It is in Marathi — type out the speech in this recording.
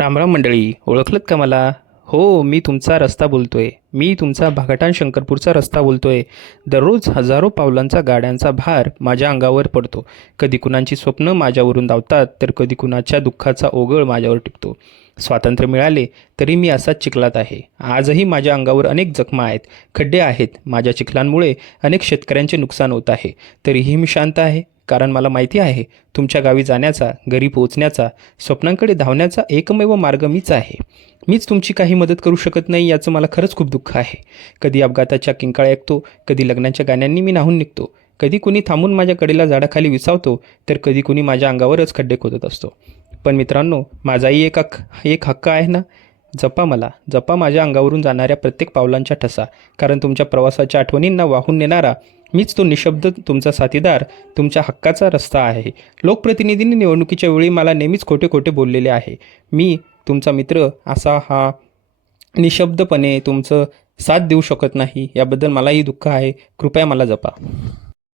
रामराम मंडळी ओळखलत का मला? हो मी तुमचा रस्ता बोलतोय. मी तुमचा भागटान शंकरपूरचा रस्ता बोलतोय. दररोज हजारो पावलांचा गाड्यांचा भार माझ्या अंगावर पडतो. कधी कुणाची स्वप्न माझ्यावरून धावतात तर कधी कुणाच्या दुःखाचा ओघळ माझ्यावर टिकतो स्वातंत्र्य मिळाले तरी मी असाच चिखलात आहे. आजही माझ्या अंगावर अनेक जखमा आहेत. खड्डे आहेत. माझ्या चिखलांमुळे अनेक शेतकऱ्यांचे नुकसान होत आहे. तरीही मी शांत आहे. कारण मला माहिती आहे तुमच्या गावी जाण्याचा घरी पोहोचण्याचा स्वप्नांकडे धावण्याचा एकमेव मार्ग मीच आहे. मीच तुमची काही मदत करू शकत नाही याचं मला खरंच खूप दुःख आहे. कधी अपघाताच्या किंकाळ ऐकतो कधी लग्नाच्या गाण्यांनी मी नाहून निघतो. कधी कुणी थांबून माझ्या कडेला झाडाखाली विसावतो तर कधी कुणी माझ्या अंगावरच खड्डे खोदत असतो. पण मित्रांनो माझाही एक हक्क एक हक्क आहे ना? जपा मला जपा माझ्या अंगावरून जाणाऱ्या प्रत्येक पावलांच्या ठसा कारण तुमच्या प्रवासाच्या आठवणींना वाहून नेणारा मीच तो निशब्द तुमचा साथीदार तुमच्या हक्काचा रस्ता आहे. लोकप्रतिनिधींनी निवडणुकीच्या वेळी मला नेहमीच खोटे खोटे बोललेले आहे. मी तुमचा मित्र असा हा निशब्दपणे तुमचं साथ देऊ शकत नाही याबद्दल मलाही दुःख आहे. कृपया मला जपा.